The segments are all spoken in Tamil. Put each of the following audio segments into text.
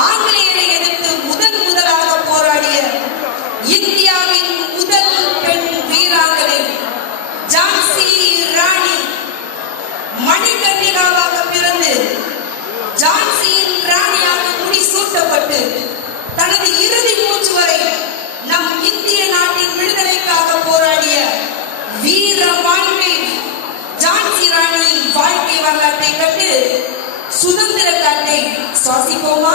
ஆங்கிலேயரை எதிர்த்து முதலாக போராடிய இந்தியாவின் முதல் பெண் வீராங்கனை ஜான்சி ராணி மணிகர்ணிகாவாக பிறந்து ஜான்சியின் ராணியாக முடிசூட்டப்பட்டு தனது இறுதி மூச்சு வரை நம் இந்திய நாட்டின் விடுதலைக்காக போராடிய வீர வாழ்க்கை ஜான்சி ராணியின் வாழ்க்கை வரலாற்றை கண்டு சுதந்திர காற்றை சுவாசிப்போமா?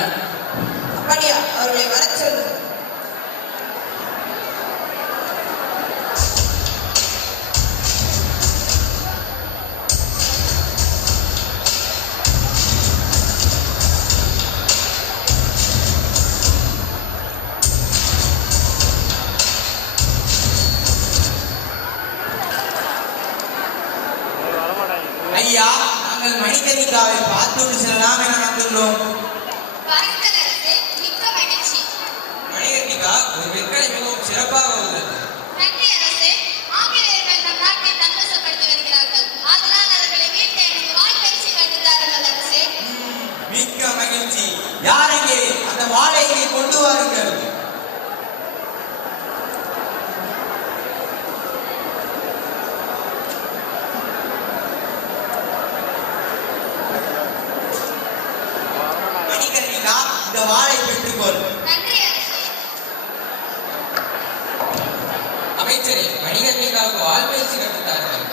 அப்படியா? அவர்களை வர சொல்லு. ஐயா, நாங்கள் மணிகர்ணிகாவை பார்த்து செல்லலாம் என வந்துள்ளோம். மணிகர்ணிகா ஒரு விற்பனை மிகவும் சிறப்பாக உள்ளது. நன்றி அரசே. ஆங்கிலேயர்கள் நம் நாட்டை தன்வசப்படுத்தி வருகிறார்கள். அதனால் அவர்களை வீழ்த்த எனக்கு வாய்ப்பயிற்சி கற்றுத்தாருங்கள் அரசே. மிக்க மகிழ்ச்சி. யாரெங்கே அந்த வாளை இங்கே கொண்டு வாருங்கள். மணிகர்ணிகா, இந்த வாளை பெற்றுக்கொள். நன்றி அரசே. அமைச்சரே, மணிகர்ணிகாவுக்கு வாள் பயிற்சி கற்றுத்தார்கள்.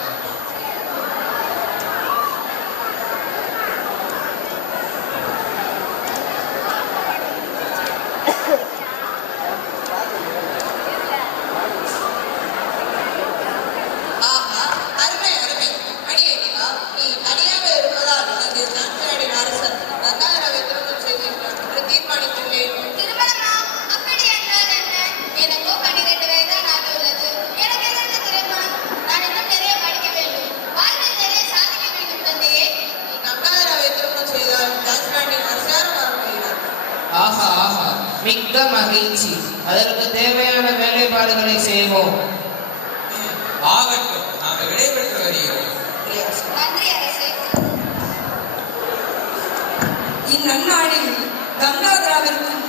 திருமணமா? அப்படி என்றால் என்ன? எனக்கோ 12 வயதுதான் ஆகியுள்ளது. எனக்கு எதற்கு திருமணம்? நான் இன்னும் நிறைய படிக்க வேண்டும். வாழ்வில் நிறைய சாதிக்க வேண்டும் தந்தையே. ஆஹா ஆஹா, மிக்க மகிழ்ச்சி. அதற்கு தேவையான வேலைப்பாடுகளை செய்வோம். ஆகட்டும், நாங்கள் விடைபெற்று வருகிறோம். நன்றி அரசே. இந்நன்னாளில் கங்காதராவிற்கும்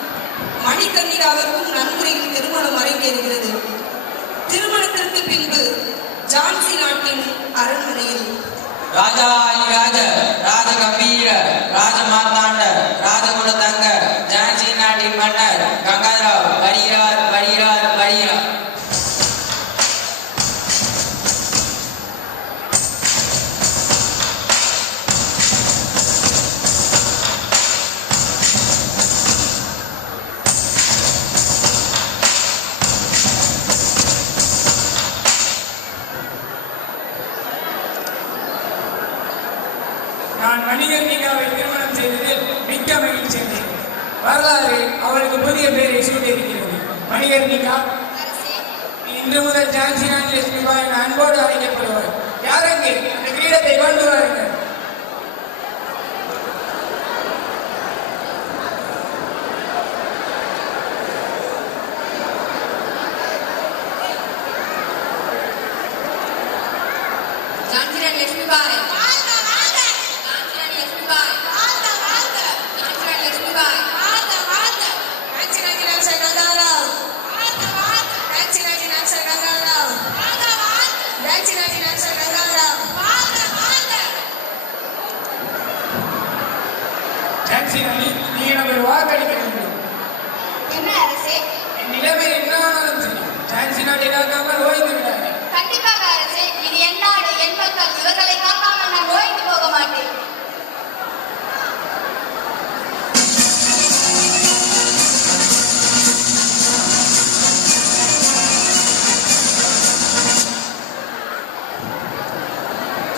மணிகர்ணிகாவிற்கும் நன்முறையில் திருமணம் அரங்கேறுகிறது. திருமணத்திற்கு பின்பு ஜான்சி நாட்டின் அரண்மனையில் ராஜா ராஜ ராஜ கம்பீர ராஜ மார்த்தாண்ட ராஜகுல தங்க ஜான்சி நாட்டின் மன்னர் கங்காதராவ் வருகிறார் வருகிறார் வருகிறார். நான் மணிகர்ணிகாவை திருமணம் செய்ததில் மிக்க மகிழ்ச்சி அடைகிறேன். வரலாறு அவளுக்கு புதிய பெயரை சூட்டியிருக்கிறது. மணிகர்ணிகா, அரசே. இன்று முதல் ஜான்சி ராணி லட்சுமிபாய் என அன்போடு அழைக்கப்படுவார். யாரெங்கே அந்த கிரீடத்தை கொண்டு வாருங்கள். ஜான்சி ராணி லட்சுமிபாய். வாழ்க வாழ்க. ஜான்சி ராணி லட்சுமிபாய். வாழ்க வாழ்க. ஜான்சி ராணி லட்சுமிபாய். வாழ்க வாழ்க. ஜான்சி ராணி நாச்சர் கங்காதராவ். வாழ்க வாழ்க. ஜான்சி ராணி நாச்சர் கங்காதராவ். வாழ்க வாழ்க. ஜான்சி ராணி நாச்சர் கங்காதராவ். வாழ்க வாழ்க. ஜான்சி ராணி, நீங்கள் ஒரு வாக்களிக்க வேண்டும். நாட்டை காக்காமல் ஓய்ந்து விடாது. கண்டிப்பாக அரசே, இது என் நாடு, என் மக்கள். இவர்களை காக்காமல் நான் ஓய்ந்து போக மாட்டேன்.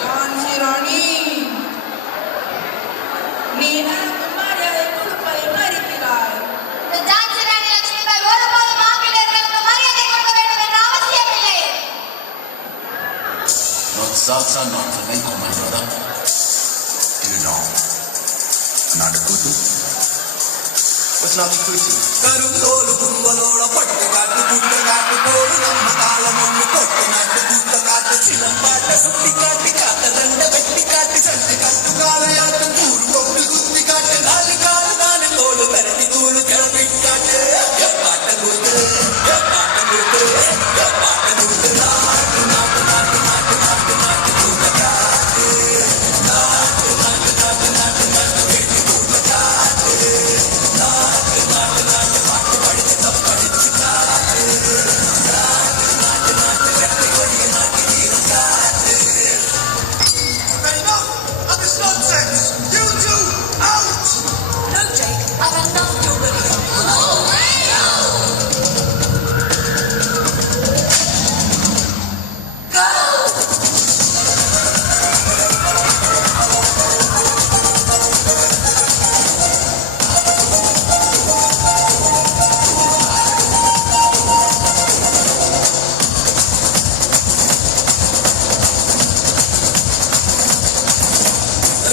ஜான்சி ராணி, நீ எனக்கு மரியாதை கொடுப்பதை மறுக்கிறாய். இந்த ஜான்சி ராணி லட்சுமிபாய் ஒருபோதும் ஆங்கிலேயர்களுக்கு மரியாதை கொடுக்க வேண்டும் என்ற அவசியமில்லை. Not Sasa, not Flamenco, my brother. You know, not a good. What's not the good? கருந்தோடு கும்பலோட பட்டு காட்டு குட்ட காட்டு போடு நம்ம காலம் ஒண்ணு கொட்டு நாட்டு குட்ட காட்டு சிலம்பாட்ட சுட்டி காட்டி காத்த தண்ட வெட்டி காட்டி சட்டு காட்டு காலையாட்டம் கூறு கொண்டு குத்தி காட்டு நாலு காடு நாலு தோடு விரட்டி தூளு கிளம்பி காட்டு பாட்டம் கொடுத்து பாட்டம் கொடுத்து பாட்டம் கொடுத்து நாட்டு நாட்டு நாட்டு நாட்டு நாட்டு நாட்டு கூட்ட காட்டு நாட்டு நாட்டு நாட்டு நாட்டு நாட்டு வெட்டி கூட்ட காட்டு நாட்டு நாட்டு நாட்டு பாட்டு படிச்சு தப்படிச்சு காட்டு நாட்டு நாட்டு நாட்டு வெட்டி கொடிய நாட்டு வீரம் காட்டு. Enough of this nonsense! You two, out! No, Jake, I've had enough of your bullying.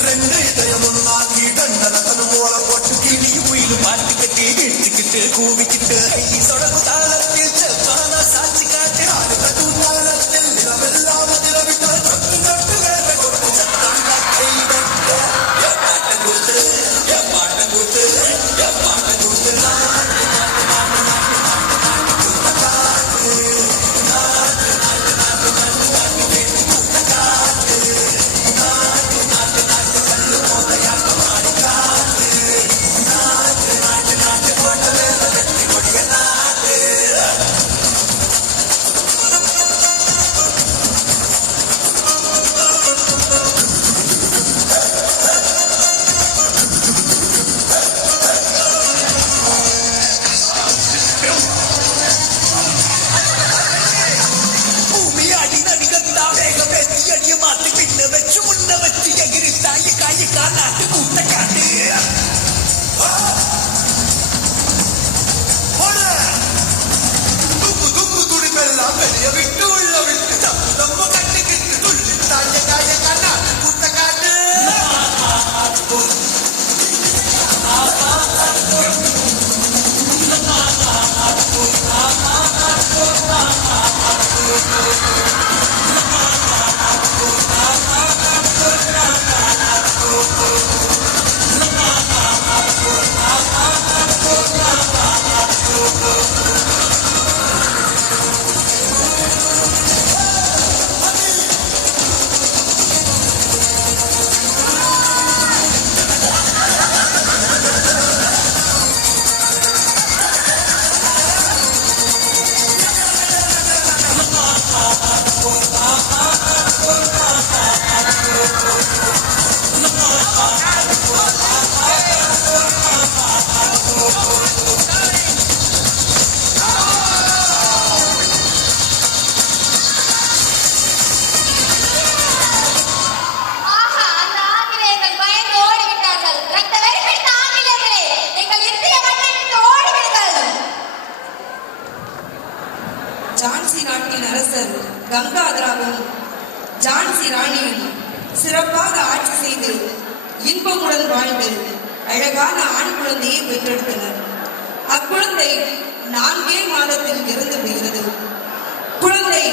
ரெண்டு இதயமுன்னாக்கி தண்டனத்தனு போல போட்டு கிளி உயிர் மாட்டிக்கிட்டு இட்டுக்கிட்டு கூவிக்கிட்டு கையை தொடர்பு தாளத்தில் செவ்வான சாட்சி காட்டு ஆடுகட்டு தாளத்தில் நிலமெல்லாம் நிலவிட்டால் தொட்டு தொட்டு வேற கொடுத்து சத்தம் கை தட்டு பாட்டம் கொடுத்து பாட்டம் கொடுத்து பாட்டம் கொடுத்து நாட்டு நாட்டு நாட்டு நாட்டு நாட்டு நாட்டு கூட்ட காட்டு நாட்டு நாட்டு நாட்டு நாட்டு நாட்டு வேட்டு கூட்ட காட்டு நாட்டு நாட்டு நாட்டு கல்லு மோதையாட்ட மாடி காட்டு நாட்டு நாட்டு நாட்டு கோட்டை மேல வெற்றி கொடிய நாட்டு. பூமி அடி நடிகத்தா வேக பேசி அடிய மாத்தி பின்ன வச்சு முன்ன வச்சு எகிரித்தா காய் காட்டு கூட்ட காட்டு துப்பு துப்பு துடிப்பெல்லாம் வெளிய விட்டு உள்ள விட்டு தப்பு தப்பு கட்டிக்கிட்டு துள்ளி தாய காய காட்டு கூட்ட காட்டு. ஆஹா, அந்த ஆங்கிலேயர்கள் பயந்து ஓடிவிட்டார்கள். ரத்த வெறி பிடித்த ஆங்கிலேயர்களே, எங்கள் இந்திய மண்ணை விட்டு ஓடிவிடுங்கள். ஜான்சி நாட்டின் அரசர் கங்காதராவும் ஜான்சி ராணியும் சிறப்பாக ஆட்சி செய்து இன்பமுடன் வாழ்ந்து அழகான ஆண் குழந்தையை பெற்றெடுத்தனர். அக்குழந்தை 4 மாதத்தில் இறந்து விடுகிறது. குழந்தை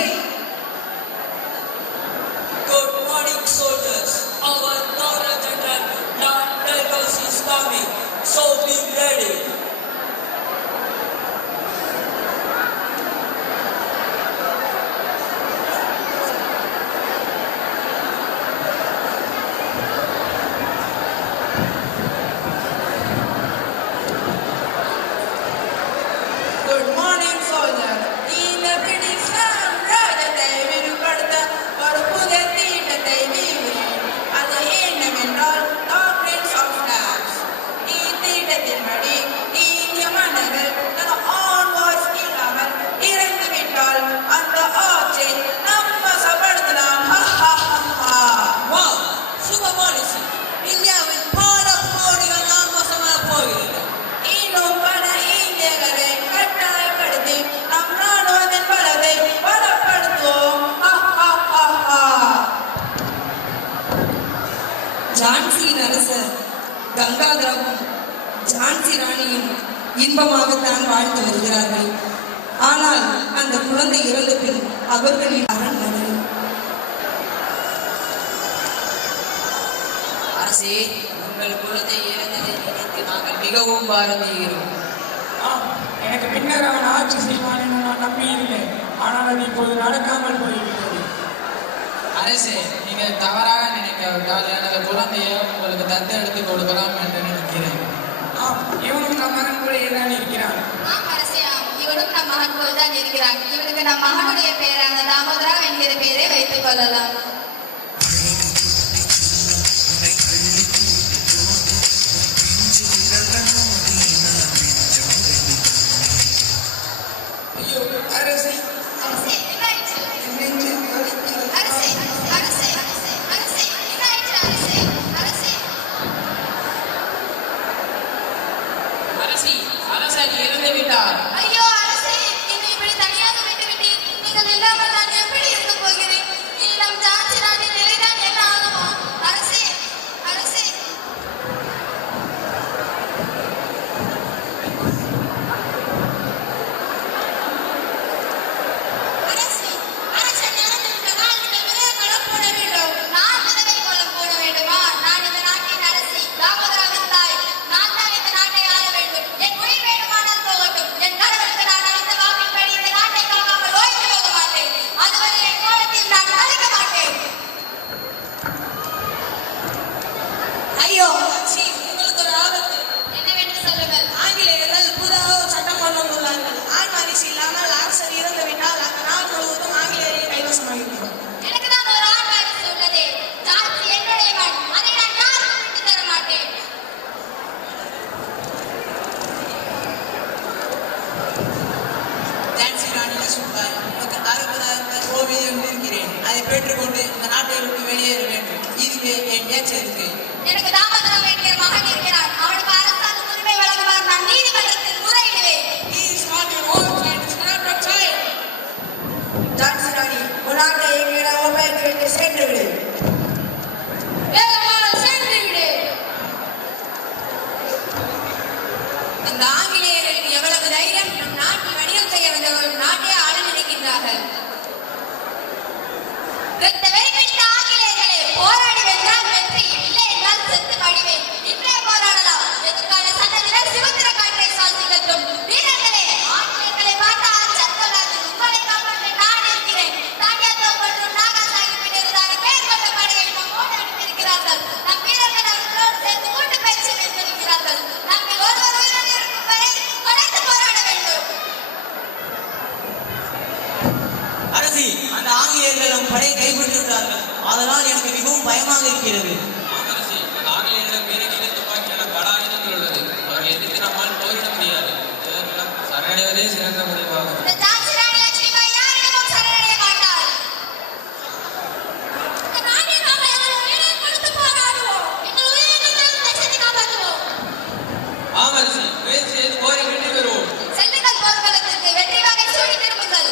Good morning, soldiers. Our Governor General Lord Delgos is coming, so be ready. Good morning, soldier. ஜான்சியின் அரசர் கங்காதரமும் ஜான்சி ராணியும் இன்பமாகத்தான் வாழ்ந்து வருகிறார்கள். ஆனால் அந்த குழந்தை இறந்த பின் அவர்களின் அரண்மனை. அரசே, உங்கள் குழந்தை இறந்ததை நினைத்து நாங்கள் மிகவும் வருந்துகிறோம். ஆம், எனக்கு பின்னர் அவன் ஆட்சி செய்வான் என்று நான் நம்பியிருந்தேன். ஆனால் அது இப்போது நடக்காமல் போய்விட்டது. அரசே, நீங்கள் தவறாக நினைக்காவிட்டால் எனது குழந்தையை உங்களுக்கு தத்தெடுத்து கொடுக்கலாம் என்று நினைக்கிறேன். ஆம், இவனும் நம் மகன் போலே தான் இருக்கிறான். ஆம் அரசே, ஆம். இவனும் நம் மகன் போல்தான் இருக்கிறான். இவனுக்கு நம் மகனுடைய பெயரான தாமோதரா என்கிற பெயரை வைத்துக் கொள்ளலாம். ஐயோ அரசே, அரசே, என்னாயிற்று? அரசே, அரசே, அரசே, என்னாயிற்று அரசே? அரசே, அரசி, அரசர் இறந்து விட்டார். ஐயோ அரசே, என்னை இப்படி தனியாக விட்டுவிட்டீர். நீங்கள் இல்லாமல் நான் எப்படி இருக்க போகிறேன்? இனி நம் ஜான்சி ராணி நிலைதான் என்ன ஆகுமோ? அரசே, அரசே, அரசே, அரசே, ஞானத்திற்காக நீங்கள் விதவை கோலம் போட வேண்டும். நான் விதவை கோலம் போட வேண்டுமா? நான் இந்த நாட்டின் அரசி, தாமோதராவின் தாய். நான் தான் இந்த நாட்டை ஆள வேண்டும். என் உயிர் வேண்டுமானால் போகட்டும். என் கடவுளுக்கு நான் அளித்த வாக்கின்படி இந்த நாட்டை காக்காமல் ஓய்ந்து போக மாட்டேன். அதுவரை என் கோலத்தில் நான் கலைக்க மாட்டேன். ஐயோ ஆட்சி, உங்களுக்கு ஒரு ஆபத்து. என்னவென்று சொல்லுங்கள். ஆங்கிலேயர்கள் புதிதாக ஒரு சட்டம் கொண்டு வந்துள்ளார்கள். ஆண் வாரிசு இல்லாமல் அரசர் இறந்து விட்டால் அந்த நாள் முழுவதும் ஆங்கிலேயரின் கைவசமாகிவிடும். எனக்கு தான் ஒரு ஆண் வாரிசு உள்ளதே. ஜான்சி என்னுடைய மகன். அதை நான் யாருக்கும் விட்டுத் தர மாட்டேன். ஜான்சி ராணி லட்சுமிபாய், உனக்கு 60,000 ஓவியம் இருக்கிறேன். அதை பெற்றுக்கொண்டு இந்த நாட்டை விட்டு வெளியேற வேண்டும். இதுவே என் எச்சரிக்கை. எனக்கு தாமோதரம் என்கிற மகன் இருக்கிறான். அவனுக்கு அரசாங்க உரிமை வழங்குமாறு நான் நீதிமன்றத்தில் முறையிடுவேன். ஜான்சி ராணி, உன் நாட்டை எங்களிடம் ஒப்படைத்து விட்டு சென்று விடு. வேகமாக சென்று விடு. அந்த ஆங்கிலேயர்களுக்கு எவ்வளவு தைரியம்! நம் நாட்டில் வணிகம் செய்ய வந்தவர்கள் நாட்டை ஆள நினைக்கின்றார்கள். இரத்த வெறிபிடித்த ஆங்கிலேயர்களே, போராடி வென்றால் வெற்றி, இல்லை என்றால் செத்து மடிவேன். இன்றே போராடலாம். எதிர்கால சந்ததியினர் சுதந்திர காற்றை சுவாசிக்கட்டும். வீரர்களே, ஆங்கிலேயர்களை பார்த்து அச்சம் கொள்ளாது. உங்களை காப்பாற்ற நான் இருக்கிறேன். தானியாத்தோ மற்றும் நாகாசாகிப்பில் இருந்தால் பேர் கொண்ட படையை நம்மோடு அனுப்பியிருக்கிறார்கள். நம் வீரர்கள் அவர்களோடு சேர்ந்து கூட்டு பயிற்சி மேற்கொள்கிறார்கள். நாங்கள் ஒருவர் உயிரோடு இருக்கும் வரை தொடர்ந்து போராட வேண்டும். அரசி, அந்த ஆங்கிலேயர்கள் நம் படையை கைப்பற்றிவிட்டார்கள். அதனால் எனக்கு மிகவும் பயமாக இருக்கிறது. அரசி, ஆங்கிலேயர்கள் மீது துப்பாக்கியான பல ஆயுதங்கள் உள்ளது. அவர்கள் எதிர்த்து நம்மால் போரிட முடியாது. இதற்கெல்லாம் சரணடைவதே சிறந்த முடிவாகும். இந்த ஜான்சி ராணி லட்சுமிபாய் யாரிடமும் சரணடைய மாட்டாள். இந்த நாட்டில் நாம எங்கள் உயிரை கொடுத்து போராடுவோம். எங்கள் உயிரை கொடுத்து தேசத்தை காப்பாற்றுவோம். ஆம் அரசி, முயற்சி செய்து போரை வெற்றி பெறுவோம். செல்லுங்கள் போர்க்களத்திற்கு, வெற்றி வாகை சூடி திரும்புங்கள்.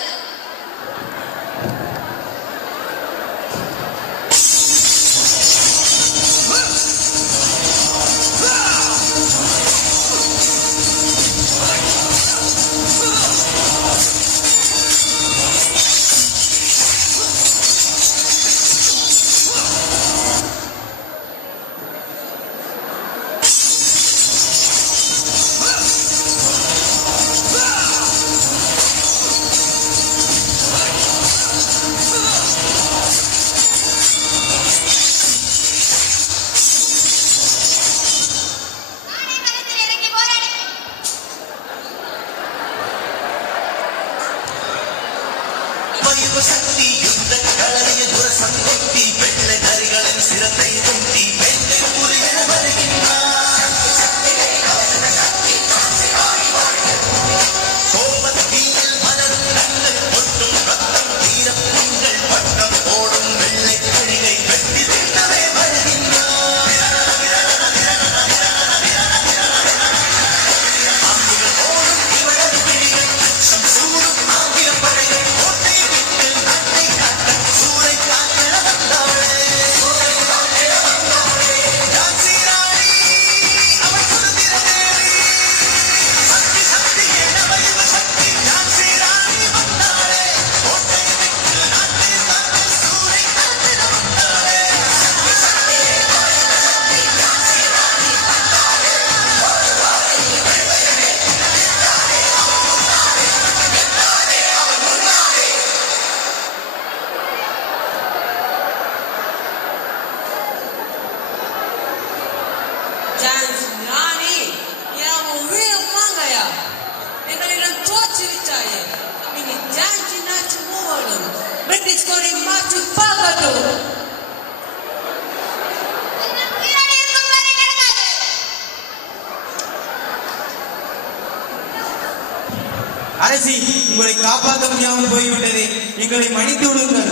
அரசி, உங்களை காப்பாற்ற முடியாமல் போய்விட்டது. எங்களை மன்னித்து விடுங்கள்.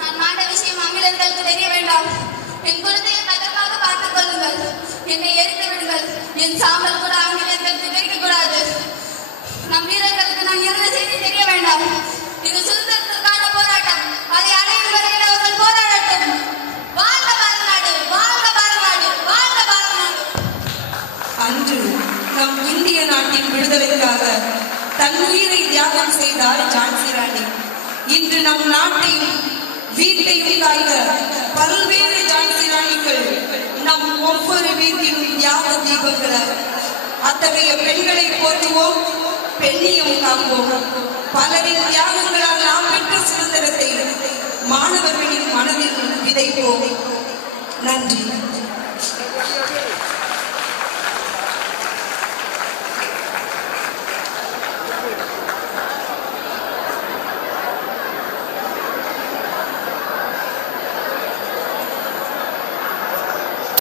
நான் மாண்ட விஷயம் ஆங்கிலேயர்களுக்கு தெரிய வேண்டாம். என் குழந்தையை பத்திரமாக பார்த்துக் கொள்ளுங்கள். என்னை எரித்து விடுங்கள். என் சாம்பல் கூட ஆங்கிலேயர்களுக்கு கிடைக்கக்கூடாது. நம் வீரர்களுக்கு நான் இறந்த செய்தி தெரிய வேண்டாம். இது சுதந்திரத்திற்கான போராட்டம். அதை அடையும் வரையில் அவர்கள் போராடட்டும். வாழ்க பாரநாடு, வாழ்க பாரநாடு, வாழ்க பாரநாடு. அன்று நம் இந்திய நாட்டின் விடுதலைக்காக தன் உயிரை தியாகம் செய்தார் ஜான்சி ராணி. இன்று நம் நாட்டையும் வீட்டையும் காய்க பல்வேறு ஜான்சி ராணிகள் நம் ஒவ்வொரு வீட்டிலும் தியாக தீபங்களாக. அத்தகைய பெண்களை போற்றுவோம், பெண்ணியம் காப்போம். பலரின் தியாகங்களால் நாம் பெற்ற சுதந்திரத்தை மாணவர்களின் மனதில் விதைப்போம். நன்றி.